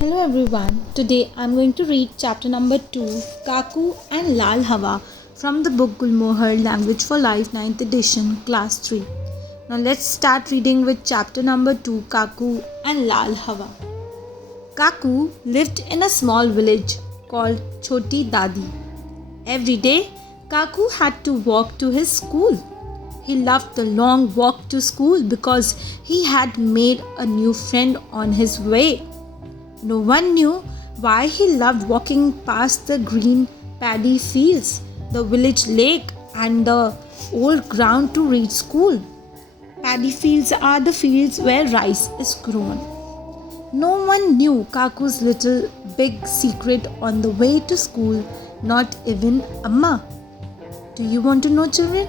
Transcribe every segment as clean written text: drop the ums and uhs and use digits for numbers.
Hello everyone. Today I'm going to read chapter number 2, Kaku and Lal Hawa from the book Gulmohar Language for Life 9th edition, class 3. Now let's start reading with chapter number 2, Kaku and Lal Hawa. Kaku lived in a small village called Choti Dadi. Every day, Kaku had to walk to his school. He loved the long walk to school because he had made a new friend on his way. No one knew why he loved walking past the green paddy fields, the village lake, and the old ground to reach school. Paddy fields are the fields where rice is grown. No one knew Kaku's little big secret on the way to school, not even Amma. Do you want to know, children?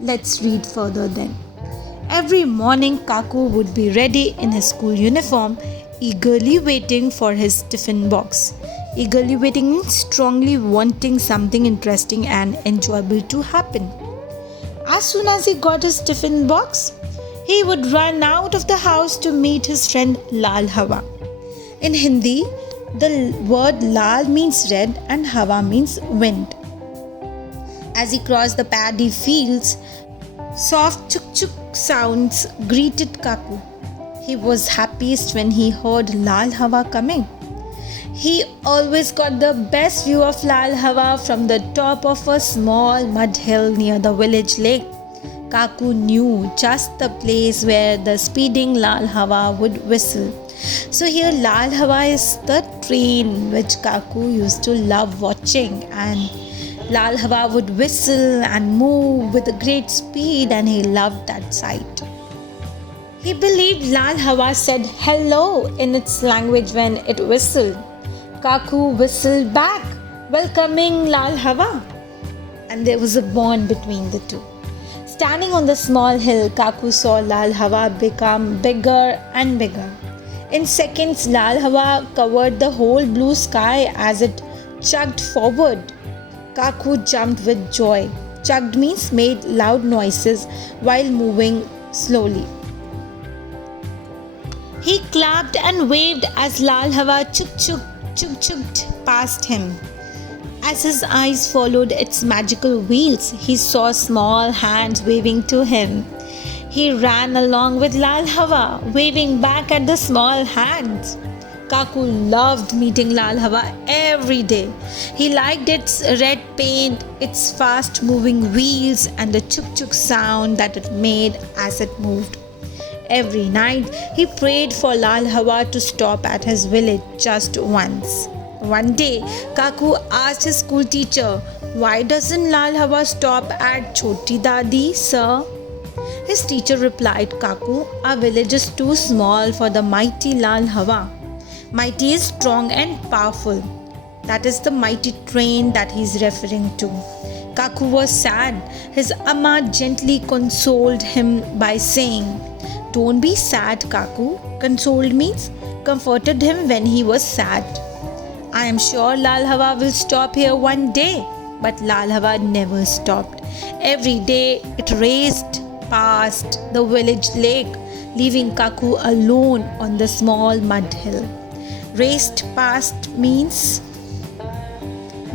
Let's read further then. Every morning, Kaku would be ready in his school uniform, eagerly waiting for his tiffin box. Eagerly waiting means strongly wanting something interesting and enjoyable to happen. As soon as he got his tiffin box, he would run out of the house to meet his friend Lal Hawa. In Hindi, the word Lal means red and Hawa means wind. As he crossed the paddy fields, soft chuk-chuk sounds greeted Kaku. He was happiest when he heard Lal Hawa coming. He always got the best view of Lal Hawa from the top of a small mud hill near the village lake. Kaku knew just the place where the speeding Lal Hawa would whistle. So here Lal Hawa is the train which Kaku used to love watching, and Lal Hawa would whistle and move with a great speed, and he loved that sight. He believed Lal Hawa said hello in its language when it whistled. Kaku whistled back, welcoming Lal Hawa. And there was a bond between the two. Standing on the small hill, Kaku saw Lal Hawa become bigger and bigger. In seconds, Lal Hawa covered the whole blue sky as it chugged forward. Kaku jumped with joy. Chugged means made loud noises while moving slowly. He clapped and waved as Lal Hawa chuk-chukked past him. As his eyes followed its magical wheels, he saw small hands waving to him. He ran along with Lal Hawa, waving back at the small hands. Kaku loved meeting Lal Hawa every day. He liked its red paint, its fast-moving wheels, and the chuk-chuk sound that it made as it moved. Every night, he prayed for Lal Hawa to stop at his village just once. One day, Kaku asked his school teacher, "Why doesn't Lal Hawa stop at Choti Dadi, sir?" His teacher replied, "Kaku, our village is too small for the mighty Lal Hawa. Mighty is strong and powerful. That is the mighty train that he is referring to." Kaku was sad. His Amma gently consoled him by saying, "Don't be sad, Kaku." Consoled means comforted him when he was sad. "I am sure Lal Hawa will stop here one day." But Lal Hawa never stopped. Every day it raced past the village lake, leaving Kaku alone on the small mud hill. Raced past means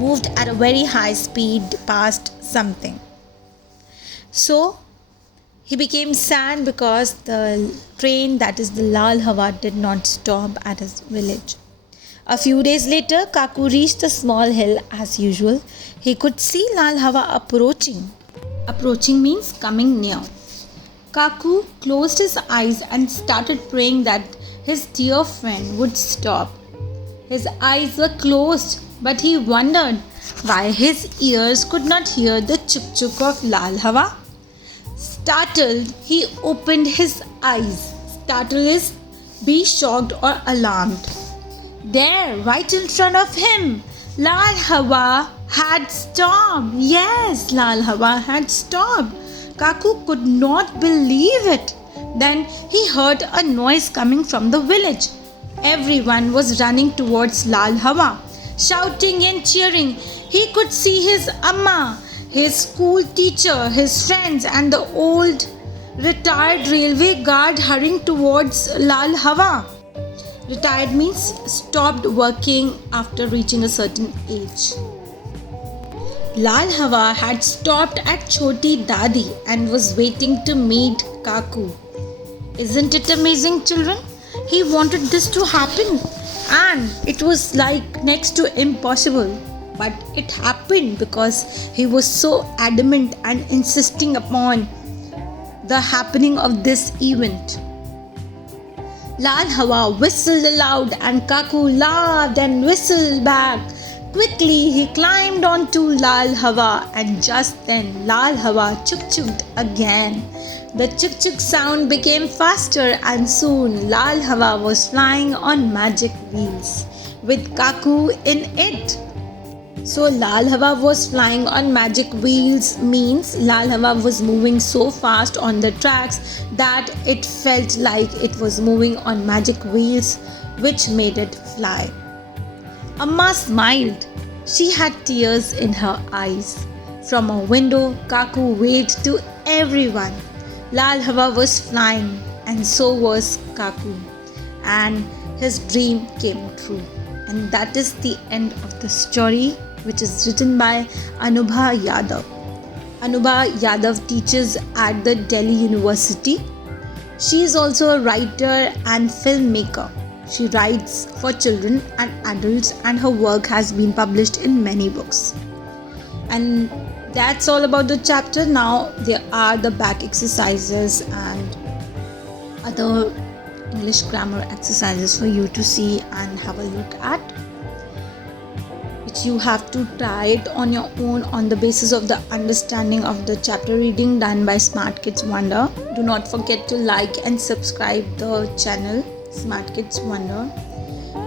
moved at a very high speed past something. So he became sad because the train, that is the Lal Hawa, did not stop at his village. A few days later, Kaku reached the small hill as usual. He could see Lal Hawa approaching. Approaching means coming near. Kaku closed his eyes and started praying that his dear friend would stop. His eyes were closed, but he wondered why his ears could not hear the chuk-chuk of Lal Hawa. Startled, he opened his eyes. Startled is be shocked or alarmed. There, right in front of him, Lal Hawa had stopped. Yes, Lal Hawa had stopped. Kaku could not believe it. Then he heard a noise coming from the village. Everyone was running towards Lal Hawa, shouting and cheering. He could see his Amma, his school teacher, his friends, and the old retired railway guard hurrying towards Lal Hawa. Retired means stopped working after reaching a certain age. Lal Hawa had stopped at Choti Dadi and was waiting to meet Kaku. Isn't it amazing, children? He wanted this to happen and it was like next to impossible. But it happened because he was so adamant and insisting upon the happening of this event. Lal Hawa whistled aloud and Kaku laughed and whistled back. Quickly he climbed onto Lal Hawa and just then Lal Hawa chuk-chuked again. The chuk-chuk sound became faster and soon Lal Hawa was flying on magic wheels with Kaku in it. So Lal Hawa was flying on magic wheels means Lal Hawa was moving so fast on the tracks that it felt like it was moving on magic wheels, which made it fly. Amma smiled. She had tears in her eyes. From a window, Kaku waved to everyone. Lal Hawa was flying and so was Kaku. And his dream came true. And that is the end of the story, which is written by Anubha Yadav. Anubha Yadav teaches at the Delhi University. She is also a writer and filmmaker. She writes for children and adults and her work has been published in many books. And that's all about the chapter. Now there are the back exercises and other English grammar exercises for you to see and have a look at, which you have to try it on your own on the basis of the understanding of the chapter reading done by Smart Kids Wonder. Do not forget to like and subscribe the channel Smart Kids Wonder.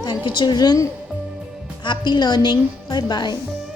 Thank you, children. Happy learning. Bye bye.